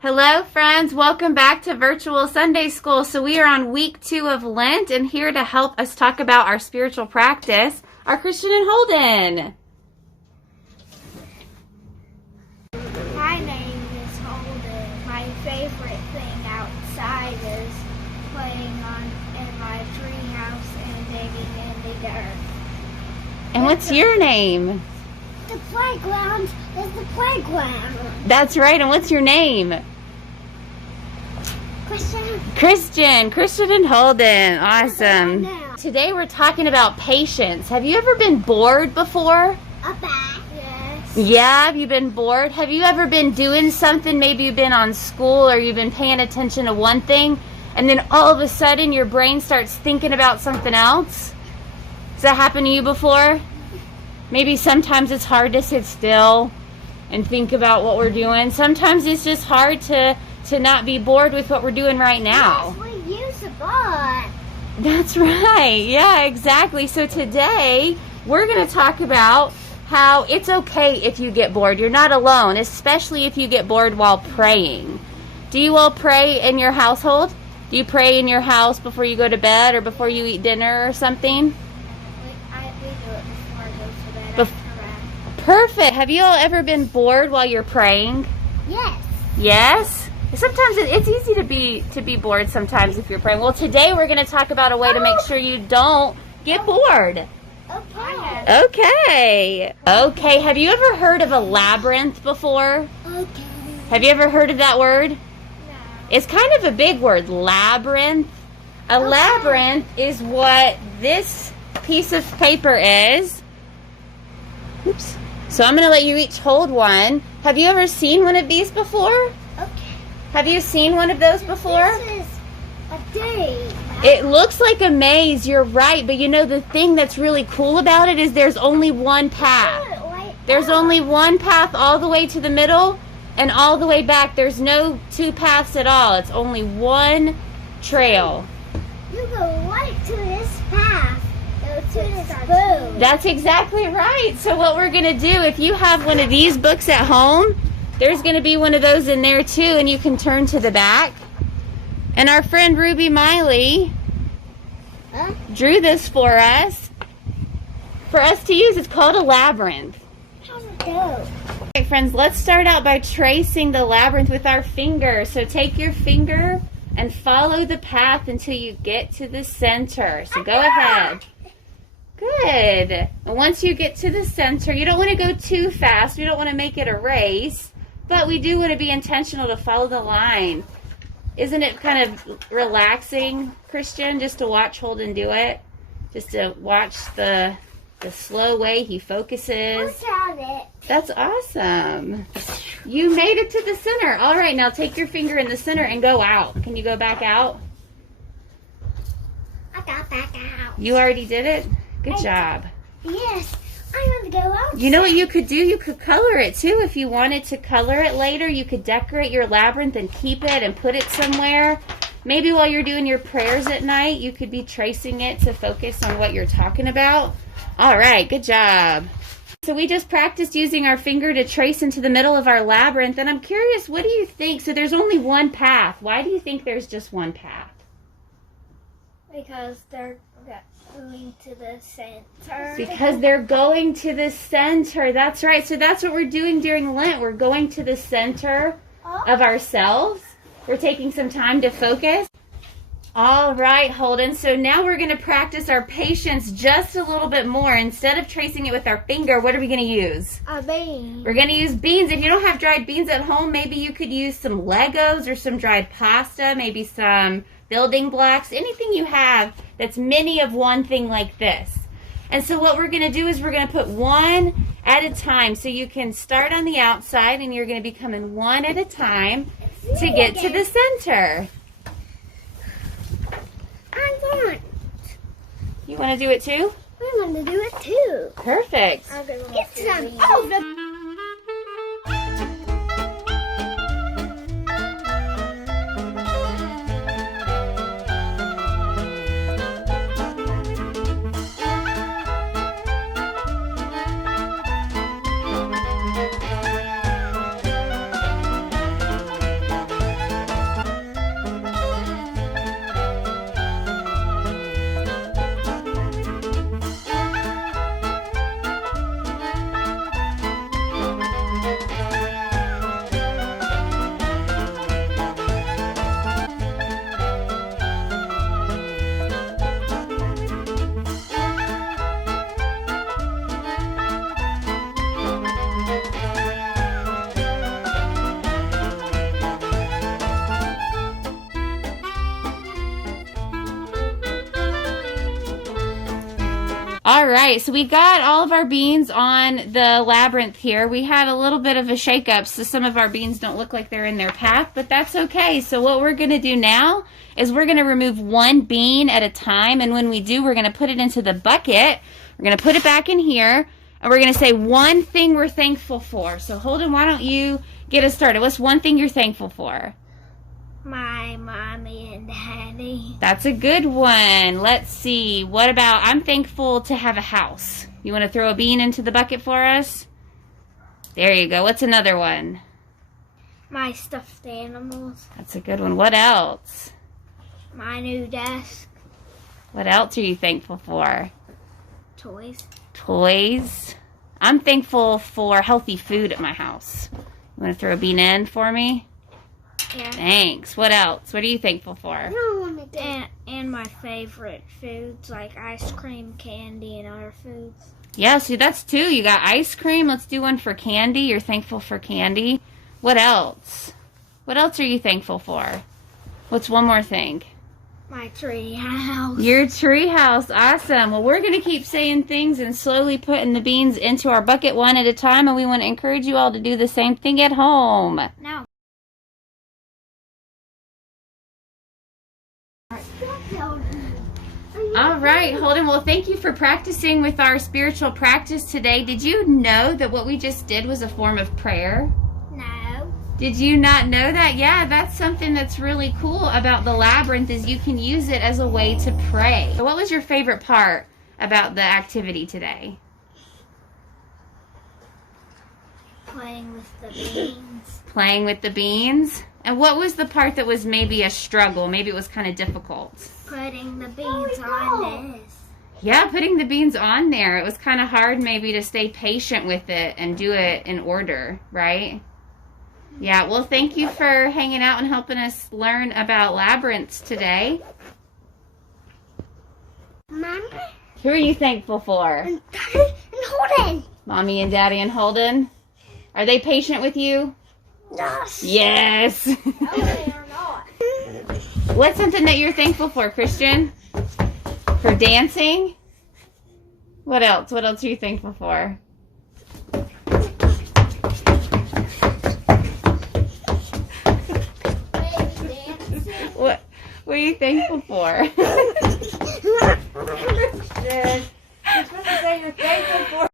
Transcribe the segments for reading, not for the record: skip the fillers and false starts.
Hello friends, welcome back to Virtual Sunday School. So we are on week 2 of Lent, and here to help us talk about our spiritual practice are Christian and Holden. My name is Holden. My favorite thing outside is playing in my treehouse and digging in the dirt. And what's your name? The playground is the playground. That's right, and what's your name? Christian and Holden. Awesome. Today we're talking about patience. Have you ever been bored before? Yes. Yeah, have you been bored? Have you ever been doing something, maybe you've been on school or you've been paying attention to one thing, and then all of a sudden your brain starts thinking about something else? Has that happened to you before? Maybe sometimes it's hard to sit still and think about what we're doing. Sometimes it's just hard to not be bored with what we're doing right now. Yes, we use a bot. That's right. Yeah, exactly. So today we're going to talk about how it's okay if you get bored. You're not alone, especially if you get bored while praying. Do you all pray in your household? Do you pray in your house before you go to bed or before you eat dinner or something? We do it before I go to bed. Perfect. Have you all ever been bored while you're praying? Yes. Yes? Sometimes it's easy to be bored sometimes if you're praying. Well, today we're going to talk about a way to make sure you don't get bored. Okay. Okay. Have you ever heard of a labyrinth before? Okay. Have you ever heard of that word? No. It's kind of a big word, labyrinth. A labyrinth is what this piece of paper is. Oops. So I'm going to let you each hold one. Have you ever seen one of these before? Okay. Have you seen one of those before? This is a day. It looks like a maze, you're right, but you know the thing that's really cool about it is there's only one path. There's only one path all the way to the middle and all the way back. There's no two paths at all. It's only one trail. You go right to this path. Go to this boat. That's exactly right. So what we're going to do, if you have one of these books at home, there's going to be one of those in there too, and you can turn to the back. And our friend Ruby Miley drew this for us to use. It's called a labyrinth. How's it go? All right, friends, let's start out by tracing the labyrinth with our finger. So take your finger and follow the path until you get to the center. So go ahead. Good. And once you get to the center, you don't want to go too fast. We don't want to make it a race, but we do want to be intentional to follow the line. Isn't it kind of relaxing, Christian, just to watch Holden do it? Just to watch the slow way he focuses. Look at it. That's awesome. You made it to the center. All right, now take your finger in the center and go out. Can you go back out? I got back out. You already did it? Good job. Yes, I want to go out. You know what you could do? You could color it too. If you wanted to color it later, you could decorate your labyrinth and keep it and put it somewhere. Maybe while you're doing your prayers at night, you could be tracing it to focus on what you're talking about. All right, good job. So we just practiced using our finger to trace into the middle of our labyrinth, and I'm curious, what do you think? So there's only one path. Why do you think there's just one path? Because they're going to the center. Because they're going to the center. That's right. So that's what we're doing during Lent. We're going to the center of ourselves. We're taking some time to focus. All right, Holden. So now we're going to practice our patience just a little bit more. Instead of tracing it with our finger, what are we going to use? A bean. We're going to use beans. If you don't have dried beans at home, maybe you could use some Legos or some dried pasta, maybe some building blocks, anything you have that's many of one thing like this. And so what we're going to do is we're going to put one at a time. So you can start on the outside and you're going to be coming one at a time to get to the center. I want. You want to do it too? I want to do it too. Perfect. Get some. All right, so we got all of our beans on the labyrinth here. We had a little bit of a shake-up, so some of our beans don't look like they're in their path, but that's okay. So what we're going to do now is we're going to remove one bean at a time, and when we do, we're going to put it into the bucket. We're going to put it back in here, and we're going to say one thing we're thankful for. So Holden, why don't you get us started? What's one thing you're thankful for? My mommy and daddy. That's a good one. Let's see. What about, I'm thankful to have a house. You want to throw a bean into the bucket for us? There you go. What's another one? My stuffed animals. That's a good one. What else? My new desk. What else are you thankful for? Toys. Toys. I'm thankful for healthy food at my house. You want to throw a bean in for me? Yeah. Thanks. What else? What are you thankful for? And my favorite foods like ice cream, candy, and other foods. Yeah, see, that's two. You got ice cream. Let's do one for candy. You're thankful for candy. What else? What else are you thankful for? What's one more thing? My tree house. Your tree house. Awesome. Well, we're going to keep saying things and slowly putting the beans into our bucket one at a time, and we want to encourage you all to do the same thing at home. No. All right, Holden. Well, thank you for practicing with our spiritual practice today. Did you know that what we just did was a form of prayer? No. Did you not know that? Yeah, that's something that's really cool about the labyrinth is you can use it as a way to pray. So what was your favorite part about the activity today? Playing with the beans. Playing with the beans? And what was the part that was maybe a struggle? Maybe it was kind of difficult. Putting the beans on this. Yeah, putting the beans on there. It was kind of hard maybe to stay patient with it and do it in order, right? Yeah, well, thank you for hanging out and helping us learn about labyrinths today. Mommy Who are you thankful for? and Daddy and Holden. Mommy and Daddy and Holden? Are they patient with you? Yes. Yes. No, they are not. What's something that you're thankful for, Christian? For dancing? What else? What else are you thankful for? What are you thankful for?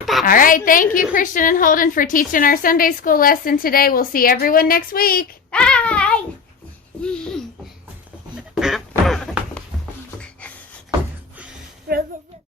All right, thank you, Christian and Holden, for teaching our Sunday school lesson today. We'll see everyone next week. Bye. Brother.